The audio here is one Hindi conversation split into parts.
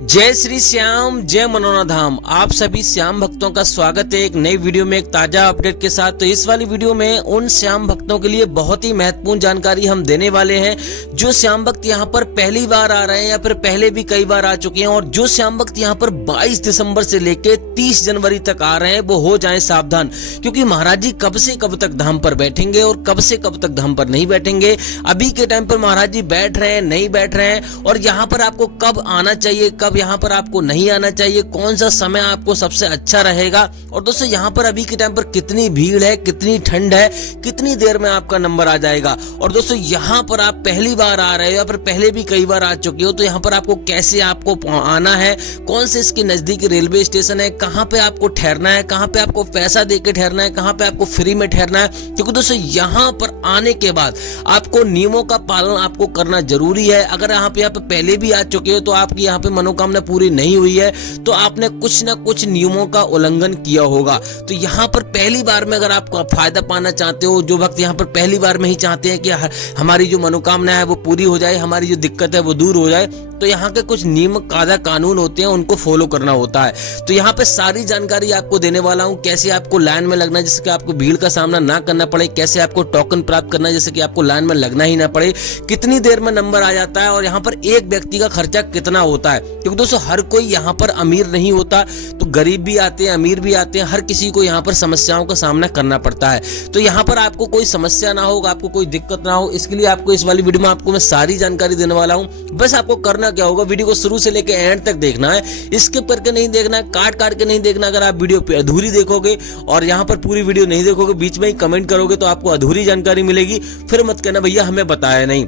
जय श्री श्याम, जय मनोना धाम। आप सभी श्याम भक्तों का स्वागत है एक नई वीडियो में, एक ताजा अपडेट के साथ। तो इस वाली वीडियो में उन श्याम भक्तों के लिए बहुत ही महत्वपूर्ण जानकारी हम देने वाले हैं जो श्याम भक्त यहाँ पर पहली बार आ रहे हैं या फिर पहले भी कई बार आ चुके हैं, और जो श्याम भक्त यहाँ पर 22 दिसंबर से लेके 30 जनवरी तक आ रहे हैं वो हो जाएं सावधान, क्योंकि महाराज जी कब से कब तक धाम पर बैठेंगे और कब से कब तक धाम पर नहीं बैठेंगे। अभी के टाइम पर महाराज जी बैठ रहे हैं, नहीं बैठ रहे हैं, और यहाँ पर आपको कब आना चाहिए, कब यहाँ पर आपको नहीं आना चाहिए, कौन सा समय आपको सबसे अच्छा रहेगा। और दोस्तों यहाँ पर अभी के टाइम पर कितनी भीड़ है, कितनी ठंड है, कितनी देर में आपका नंबर आ जाएगा। और दोस्तों यहाँ पर आप पहली बार आ रहे हो या फिर पहले भी कई बार आ चुके हो, तो यहाँ पर आपको कैसे आपको आना है, कौन से इसके नजदीक रेलवे स्टेशन है, कहाँ पे आपको ठहरना है, कहाँ पे आपको पैसा देके ठहरना है, कहाँ पे आपको फ्री में ठहरना है। क्योंकि दोस्तों यहाँ पर आने के बाद आपको नियमों का पालन आपको करना जरूरी है। अगर यहाँ पे पहले भी आ चुके हो तो आपकी यहाँ पे मनोकामना पूरी नहीं हुई है तो आपने कुछ ना कुछ नियमों का उल्लंघन किया होगा। तो यहाँ पर पहली बार में अगर आप फायदा पाना चाहते हो, जो भक्त यहाँ पर पहली बार में ही चाहते हैं कि हमारी जो मनोकामना है वो पूरी हो जाए, हमारी जो दिक्कत है वो दूर हो जाए, तो यहाँ के कुछ नियम कायदा कानून होते हैं, उनको फॉलो करना होता है। तो यहाँ पे सारी जानकारी आपको देने वाला हूँ, कैसे आपको लाइन में लगना है जिससे कि आपको भीड़ का सामना ना करना पड़े, कैसे आपको टोकन प्राप्त करना है जैसे कि आपको लाइन में लगना ही ना पड़े, कितनी देर में नंबर आ जाता है, और यहाँ पर एक व्यक्ति का खर्चा कितना होता है। क्योंकि दोस्तों हर कोई यहाँ पर अमीर नहीं होता, तो गरीब भी आते हैं, अमीर भी आते हैं, हर किसी को यहाँ पर समस्याओं का सामना करना पड़ता है। तो यहाँ पर आपको कोई समस्या ना हो, आपको कोई दिक्कत ना हो, इसके लिए आपको इस वाली वीडियो में आपको मैं सारी जानकारी देने वाला हूँ। बस आपको करना क्या होगा, वीडियो को शुरू से लेकर एंड तक देखना है, स्किप करके नहीं देखना है, काट काट के नहीं देखना। अगर आप वीडियो पे अधूरी देखोगे और यहाँ पर पूरी वीडियो नहीं देखोगे, बीच में ही कमेंट करोगे तो आपको अधूरी जानकारी मिलेगी। फिर मत कहना भैया हमें बताया नहीं।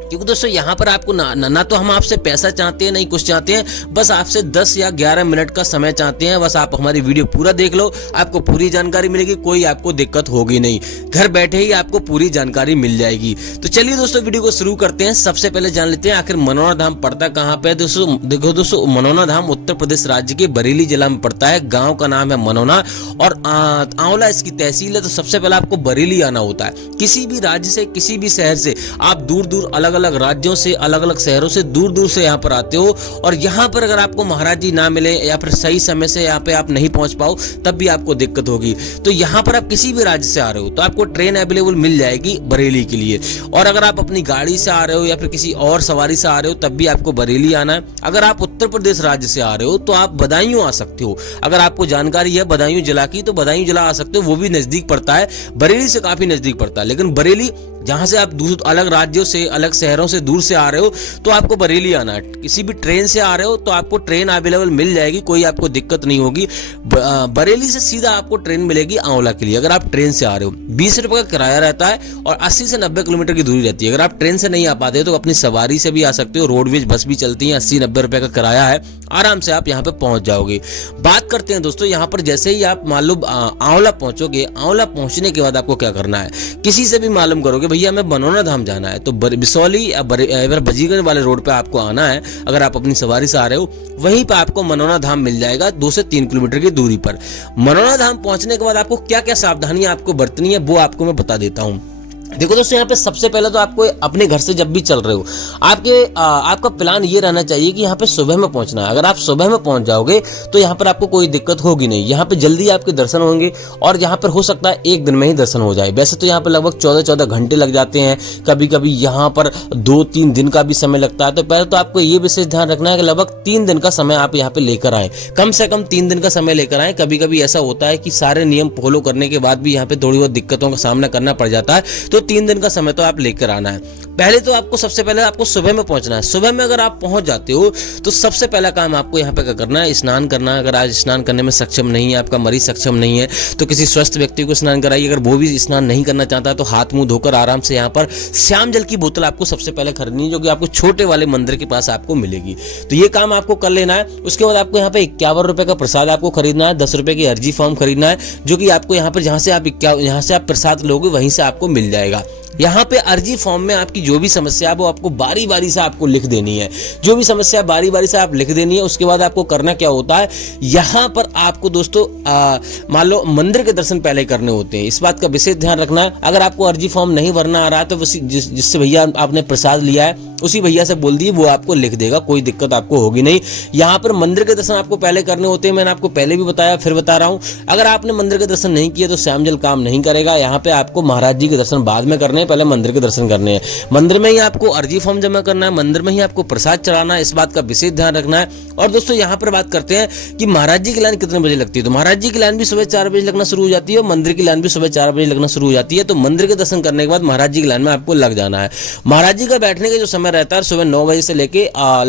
क्योंकि दोस्तों यहाँ पर आपको ना तो हम आपसे पैसा चाहते हैं, नहीं कुछ चाहते हैं, बस आपसे 10 या 11 मिनट का समय चाहते हैं। बस आप हमारी वीडियो पूरा देख लो, आपको पूरी जानकारी मिलेगी, कोई आपको दिक्कत होगी नहीं, घर बैठे ही आपको पूरी जानकारी मिल जाएगी। तो चलिए दोस्तों वीडियो को शुरू करते हैं। सबसे पहले जान लेते हैं आखिर मनोना धाम पड़ता कहाँ पे है। दोस्तों देखो दोस्तों, मनोना धाम उत्तर प्रदेश राज्य के बरेली जिला में पड़ता है। गाँव का नाम है मनोना और आंवला इसकी तहसील है। तो सबसे पहले आपको बरेली आना होता है। किसी भी राज्य से, किसी भी शहर से आप दूर दूर अलग अलग राज्यों से, अलग अलग शहरों से दूर दूर से यहाँ पर आते हो, और यहाँ पर अगर आपको महाराज जी ना मिले या फिर सही समय से यहाँ पे आप नहीं पहुंच पाओ तब भी आपको दिक्कत होगी। तो यहाँ पर आप किसी भी राज्य से आ रहे हो तो आपको ट्रेन अवेलेबल मिल जाएगी बरेली के लिए। और अगर आप अपनी गाड़ी से आ रहे हो या फिर किसी और सवारी से आ रहे हो तब भी आपको बरेली आना है। अगर आप उत्तर प्रदेश राज्य से आ रहे हो तो आप बदायूं आ सकते हो। अगर आपको जानकारी है बदायूं जिला की तो बदायूं जिला आ सकते हो, वो भी नजदीक पड़ता है, बरेली से काफी नजदीक पड़ता है। लेकिन बरेली जहां से आप अलग राज्यों से, अलग शहरों से दूर से आ रहे हो तो आपको बरेली आना है। किसी भी ट्रेन से आ रहे हो तो आपको ट्रेन अवेलेबल मिल जाएगी, कोई आपको दिक्कत नहीं होगी। बरेली से सीधा आपको ट्रेन मिलेगी आंवला के लिए। अगर आप ट्रेन से आ रहे हो 20 रुपए का किराया रहता है और 80 से 90 किलोमीटर की दूरी रहती है। अगर आप ट्रेन से नहीं आ पाते तो अपनी सवारी से भी आ सकते हो, रोडवेज बस भी चलती है, 80-90 रुपए का किराया है, आराम से आप यहाँ पे पहुंच जाओगे। बात करते हैं दोस्तों यहाँ पर, जैसे ही आप मान लो आंवला पहुंचोगे, आंवला पहुंचने के बाद आपको क्या करना है, किसी से भी मालूम करोगे भैया हमें मनोना धाम जाना है, तो बिसौली या बजीगंज वाले रोड पे आपको आना है। अगर आप अपनी सवारी से आ रहे हो वहीं पे आपको मनोना धाम मिल जाएगा 2 से 3 किलोमीटर की दूरी पर। मनोना धाम पहुंचने के बाद आपको क्या क्या सावधानियां आपको बरतनी है वो आपको मैं बता देता हूं। देखो दोस्तों यहाँ पे सबसे पहले तो आपको अपने घर से जब भी चल रहे हो आपका प्लान ये रहना चाहिए कि यहाँ पे सुबह में पहुंचना है। अगर आप सुबह में पहुंच जाओगे तो यहाँ पर आपको कोई दिक्कत होगी नहीं, यहाँ पे जल्दी आपके दर्शन होंगे और यहाँ पर हो सकता है एक दिन में ही दर्शन हो जाए। वैसे तो यहाँ पर लगभग 14-14 घंटे लग जाते हैं, कभी कभी यहाँ पर 2-3 दिन का भी समय लगता है। तो पहले तो आपको ये विशेष ध्यान रखना है कि लगभग 3 दिन का समय आप यहाँ पे लेकर आए, कम से कम 3 दिन का समय लेकर आए। कभी कभी ऐसा होता है कि सारे नियम फॉलो करने के बाद भी यहाँ पे थोड़ी बहुत दिक्कतों का सामना करना पड़ जाता है, तो 3 दिन का समय तो आप लेकर आना है। पहले तो आपको सबसे पहले आपको सुबह में पहुंचना है। सुबह में अगर आप पहुंच जाते हो तो सबसे पहला काम आपको यहाँ पे क्या करना है, स्नान करना है। अगर आज स्नान करने में सक्षम नहीं है, आपका मरीज सक्षम नहीं है, तो किसी स्वस्थ व्यक्ति को स्नान कराइए। अगर वो भी स्नान नहीं करना चाहता तो हाथ मुंह धोकर आराम से यहाँ पर श्याम जल की बोतल आपको सबसे पहले खरीदनी है, जो कि आपको छोटे वाले मंदिर के पास आपको मिलेगी। तो ये काम आपको कर लेना है। उसके बाद आपको यहाँ पे 51 रुपए का प्रसाद आपको खरीदना है, 10 रुपए की अर्जी फॉर्म खरीदना है, जो कि आपको यहाँ पर जहाँ से आप प्रसाद लोगे वहीं से आपको मिल जाएगा। यहाँ पे अर्जी फॉर्म में आपकी जो भी समस्या है वो आपको बारी बारी से आपको लिख देनी है। जो भी समस्या बारी बारी से आप लिख देनी है। उसके बाद आपको करना क्या होता है, यहाँ पर आपको दोस्तों मान लो मंदिर के दर्शन पहले करने होते हैं। इस बात का विशेष ध्यान रखना है। अगर आपको अर्जी फॉर्म नहीं भरना आ रहा है तो जिससे भैया आपने प्रसाद लिया है उसी भैया से बोल दिए, वो आपको लिख देगा, कोई दिक्कत आपको होगी नहीं। यहाँ पर मंदिर के दर्शन आपको पहले करने होते हैं। मैंने आपको पहले भी बताया, फिर बता रहा हूँ। अगर आपने मंदिर के दर्शन नहीं किए तो श्यामजल काम नहीं करेगा। यहाँ पे आपको महाराज जी के दर्शन बाद में करने हैं, पहले मंदिर के दर्शन करने हैं। मंदिर में ही आपको अर्जी फॉर्म जमा करना है, मंदिर में ही आपको प्रसाद चढ़ाना है। इस बात का विशेष ध्यान रखना है। और दोस्तों यहाँ पर बात करते हैं कि महाराज जी की लाइन कितने बजे लगती है। तो महाराज जी की लाइन भी सुबह 4 बजे लगना शुरू हो जाती है और मंदिर की लाइन भी सुबह 4 बजे लगना शुरू हो जाती है। तो मंदिर के दर्शन करने के बाद महाराज जी की लाइन में आपको लग जाना है। महाराज जी का बैठने का जो समय रहता है सुबह 9 बजे से लेके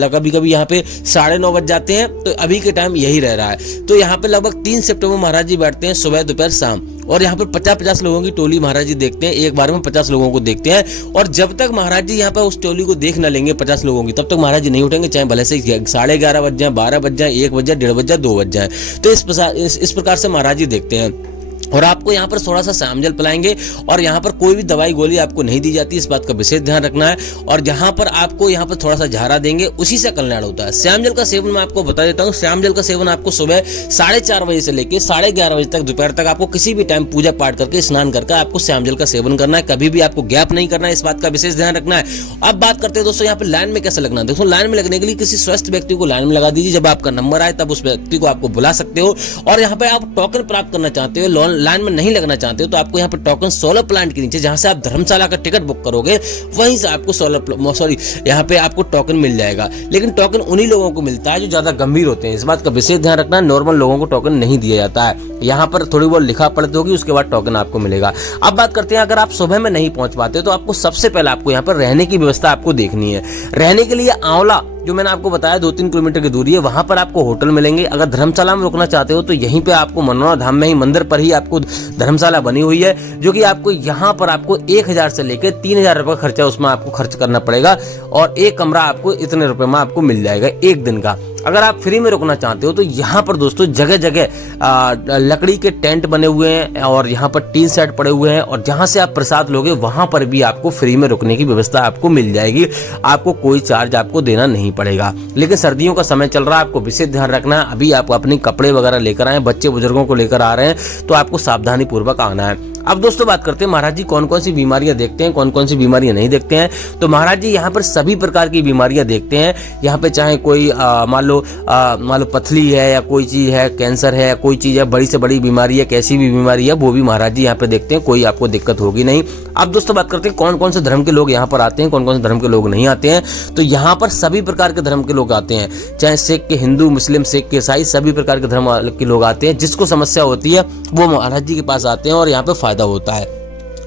कभी कभी यहाँ पे 9:30 बज जाते हैं। तो अभी के टाइम यही रह रहा है। तो यहाँ पे लगभग 3 शिफ्टों में महाराज जी बैठते हैं, सुबह दोपहर शाम। और यहाँ पर 50-50 लोगों की टोली महाराज जी देखते हैं, एक बार में 50 लोगों को देखते हैं। और जब तक महाराज जी यहाँ पर उस टोली को देख ना लेंगे 50 लोगों की, तब तक महाराज जी नहीं उठेंगे, चाहे भले से 11:30 बज जाए, 12 बज जाए, 1 बज जाए, 1:30 बज जाए, 2 बज जाए। तो इस प्रकार से महाराज जी देखते हैं। और आपको यहाँ पर थोड़ा सा श्यामजल पिलाएंगे और यहाँ पर कोई भी दवाई गोली आपको नहीं दी जाती। इस बात का विशेष ध्यान रखना है। और जहाँ पर आपको यहाँ पर थोड़ा सा झारा देंगे, उसी से कल्याण होता है। श्यामजल का सेवन मैं आपको बता देता हूँ। श्यामजल का सेवन आपको सुबह 4:30 बजे से लेकर 11:30 बजे तक, दोपहर तक, आपको किसी भी टाइम पूजा पाठ करके स्नान करके आपको श्यामजल का सेवन करना है। कभी भी आपको गैप नहीं करना है। इस बात का विशेष ध्यान रखना है। अब बात करते हैं दोस्तों यहाँ पर लाइन में कैसे लगना है। दोस्तों लाइन में लगने के लिए किसी स्वस्थ व्यक्ति को लाइन में लगा दीजिए। जब आपका नंबर आए तब उस व्यक्ति को आपको बुला सकते हो। और यहाँ पे आप टोकन प्राप्त करना चाहते हो, लाइन में नहीं लगना चाहते हो, तो आपको यहाँ पे टोकन सोलर प्लांट के नीचे, जहां से आप धर्मशाला का टिकट बुक करोगे, वहीं से आपको यहाँ पे आपको टोकन मिल जाएगा। लेकिन टोकन उन्हीं लोगों को मिलता है जो ज्यादा गंभीर होते हैं। इस बात का विशेष ध्यान रखना है। नॉर्मल लोगों को टोकन नहीं दिया जाता है। यहाँ पर थोड़ी बहुत लिखा पढ़ती होगी, उसके बाद टोकन आपको मिलेगा। अब बात करते हैं, अगर आप सुबह में नहीं पहुंच पाते तो आपको सबसे पहले आपको यहाँ पर रहने की व्यवस्था आपको देखनी है। रहने के लिए आंवला, जो मैंने आपको बताया 2-3 किलोमीटर की दूरी है, वहां पर आपको होटल मिलेंगे। अगर धर्मशाला में रुकना चाहते हो तो यहीं पे आपको मनोरा धाम में ही मंदिर पर ही आपको धर्मशाला बनी हुई है, जो कि आपको यहाँ पर आपको 1000 से लेकर 3000 रुपए का खर्चा उसमें आपको खर्च करना पड़ेगा। और एक कमरा आपको इतने रुपए में आपको मिल जाएगा एक दिन का। अगर आप फ्री में रुकना चाहते हो तो यहाँ पर दोस्तों जगह जगह लकड़ी के टेंट बने हुए हैं और यहाँ पर टीन सेट पड़े हुए हैं। और जहाँ से आप प्रसाद लोगे वहां पर भी आपको फ्री में रुकने की व्यवस्था आपको मिल जाएगी। आपको कोई चार्ज आपको देना नहीं पड़ेगा। लेकिन सर्दियों का समय चल रहा है, आपको विशेष ध्यान रखना है। अभी आप अपने कपड़े वगैरह लेकर आए, बच्चे बुजुर्गों को लेकर आ रहे हैं, तो आपको सावधानी पूर्वक आना है। अब दोस्तों बात करते हैं महाराज जी कौन कौन सी बीमारियां देखते हैं, कौन कौन सी बीमारियां नहीं देखते हैं। तो महाराज जी यहाँ पर सभी प्रकार की बीमारियां देखते हैं। यहाँ पे चाहे कोई मान लो पथली है या कोई चीज है, कैंसर है या कोई चीज है, बड़ी से बड़ी बीमारी है, कैसी भी बीमारी है, वो भी महाराज जी यहाँ पे देखते हैं। कोई आपको दिक्कत होगी नहीं। अब दोस्तों बात करते हैं कौन कौन से धर्म के लोग यहाँ पर आते हैं, कौन कौन से धर्म के लोग नहीं आते हैं। तो यहाँ पर सभी प्रकार के धर्म के लोग आते हैं, चाहे सिख के, हिंदू, मुस्लिम, सिख के, ईसाई, सभी प्रकार के धर्म के लोग आते हैं। जिसको समस्या होती है वो महाराज जी के पास आते हैं और यहाँ पे फायदा होता है।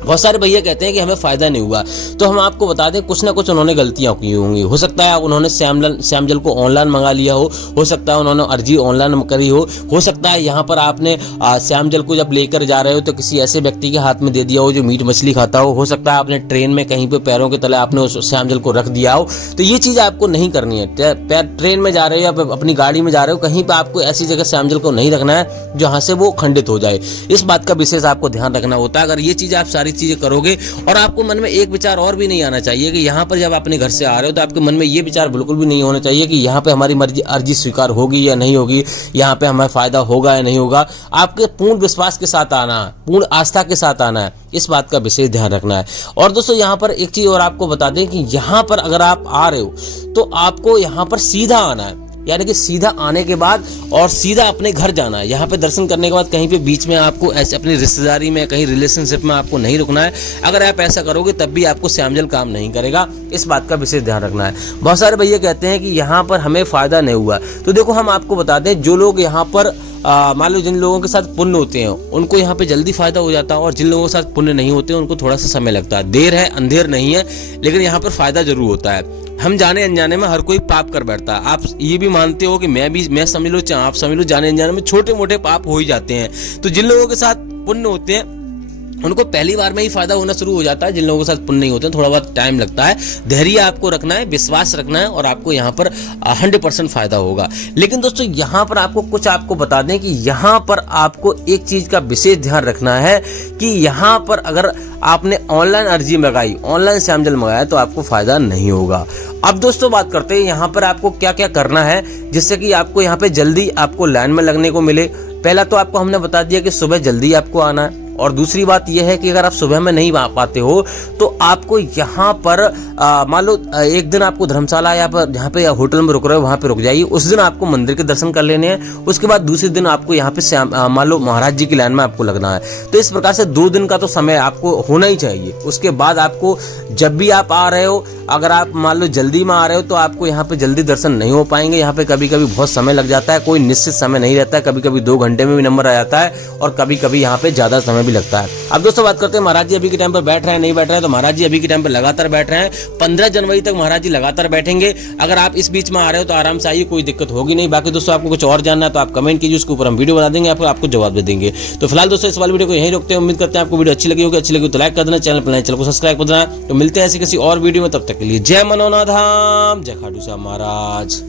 बहुत सारे भैया कहते हैं कि हमें फायदा नहीं हुआ, तो हम आपको बता दें कुछ ना कुछ उन्होंने गलतियां की होंगी। हो सकता है उन्होंने श्यामजल को ऑनलाइन मंगा लिया हो सकता है उन्होंने अर्जी ऑनलाइन करी हो सकता है यहाँ पर आपने श्यामजल को जब लेकर जा रहे हो तो किसी ऐसे व्यक्ति के हाथ में दे दिया हो जो मीट मछली खाता हो सकता है आपने ट्रेन में कहीं पे पैरों के तले आपने उस श्यामजल को रख दिया हो। तो ये चीज आपको नहीं करनी है। ट्रेन में जा रहे हो या अपनी गाड़ी में जा रहे हो, कहीं पर आपको ऐसी जगह श्यामजल को नहीं रखना है जहाँ से वो खंडित हो जाए। इस बात का विशेष आपको ध्यान रखना होता है। अगर ये चीज आप सारी चीजें करोगे, और आपको मन में एक विचार और भी नहीं आना चाहिए कि यहाँ पर जब अपने घर से आ रहे हो तो आपके मन में ये विचार बिल्कुल भी नहीं होना चाहिए कि यहाँ पे हमारी अर्जी स्वीकार होगी या नहीं होगी, यहाँ पे हमें फायदा होगा या नहीं होगा। आपके पूर्ण विश्वास के साथ आना है, पूर्ण आस्था के साथ आना है। इस बात का विशेष ध्यान रखना है। और दोस्तों यहाँ पर एक चीज और आपको बता दें कि यहाँ पर अगर आप आ रहे हो तो आपको यहाँ पर सीधा आना है, यानी कि सीधा आने के बाद और सीधा अपने घर जाना है। यहाँ पे दर्शन करने के बाद कहीं पे बीच में आपको ऐसे अपनी रिश्तेदारी में, कहीं रिलेशनशिप में आपको नहीं रुकना है। अगर आप ऐसा करोगे तब भी आपको श्यामजल काम नहीं करेगा। इस बात का विशेष ध्यान रखना है। बहुत सारे भैया कहते हैं कि यहाँ पर हमें फायदा नहीं हुआ, तो देखो हम आपको बता दें, जो लोग यहाँ पर मान लो जिन लोगों के साथ पुण्य होते हैं उनको यहाँ पे जल्दी फायदा हो जाता है, और जिन लोगों के साथ पुण्य नहीं होते उनको थोड़ा सा समय लगता है। देर है अंधेर नहीं है, लेकिन यहाँ पर फायदा जरूर होता है। हम जाने अनजाने में हर कोई पाप कर बैठता है। आप ये भी मानते हो कि मैं समझ लो चाहे आप समझ लो, जाने अनजाने में छोटे मोटे पाप हो ही जाते हैं। तो जिन लोगों के साथ पुण्य होते हैं उनको पहली बार में ही फायदा होना शुरू हो जाता है। जिन लोगों के साथ पुण्य नहीं होते हैं थोड़ा बहुत टाइम लगता है, धैर्य आपको रखना है, विश्वास रखना है और आपको यहाँ पर 100% फायदा होगा। लेकिन दोस्तों यहाँ पर आपको बता दें कि यहाँ पर आपको एक चीज का विशेष ध्यान रखना है कि यहाँ पर अगर आपने ऑनलाइन अर्जी मंगाई, ऑनलाइन श्यामजल मंगाया तो आपको फायदा नहीं होगा। अब दोस्तों बात करते हैं यहाँ पर आपको क्या क्या करना है जिससे कि आपको यहाँ पे जल्दी आपको लाइन में लगने को मिले। पहला तो आपको हमने बता दिया कि सुबह जल्दी आपको आना है, और दूसरी बात यह है कि अगर आप सुबह में नहीं आ पाते हो तो आपको यहाँ पर मान लो एक दिन आपको धर्मशाला या पर जहाँ पे होटल में रुक रहे हो वहाँ पे रुक जाइए, उस दिन आपको मंदिर के दर्शन कर लेने हैं। उसके बाद दूसरे दिन आपको यहाँ पे मान लो महाराज जी की लाइन में आपको लगना है। तो इस प्रकार से 2 दिन का तो समय आपको होना ही चाहिए। उसके बाद आपको जब भी आप आ रहे हो, अगर आप मान लो जल्दी में आ रहे हो तो आपको यहाँ पे जल्दी दर्शन नहीं हो पाएंगे। यहाँ पे कभी कभी बहुत समय लग जाता है, कोई निश्चित समय नहीं रहता है, कभी कभी 2 घंटे में भी नंबर आ जाता है और कभी कभी यहाँ पे ज्यादा समय भी लगता है। अब दोस्तों बात करते हैं महाराज जी अभी के टाइम पर बैठ रहे हैं नहीं बैठ रहे हैं। तो महाराज जी अभी के टाइम पर लगातार बैठ रहे हैं, 15 जनवरी तक महाराज जी लगातार बैठेंगे। अगर आप इस बीच में आ रहे हो तो आराम से आइए, कोई दिक्कत होगी नहीं। बाकी दोस्तों आपको कुछ और जानना है तो आप कमेंट कीजिए, उसके ऊपर हम वीडियो बना देंगे, आपको जवाब दे देंगे। तो फिलहाल दोस्तों इस वाली वीडियो को यहीं रोकते हैं। उम्मीद करते हैं आपको वीडियो अच्छी लगी होगी। अच्छी लगी तो लाइक कर देना, चैनल पर नए चैनल को सब्सक्राइब कर देना। तो मिलते हैं ऐसी किसी और वीडियो में, तब तक के लिए जय मनोना धाम, जय खाटू श्याम महाराज।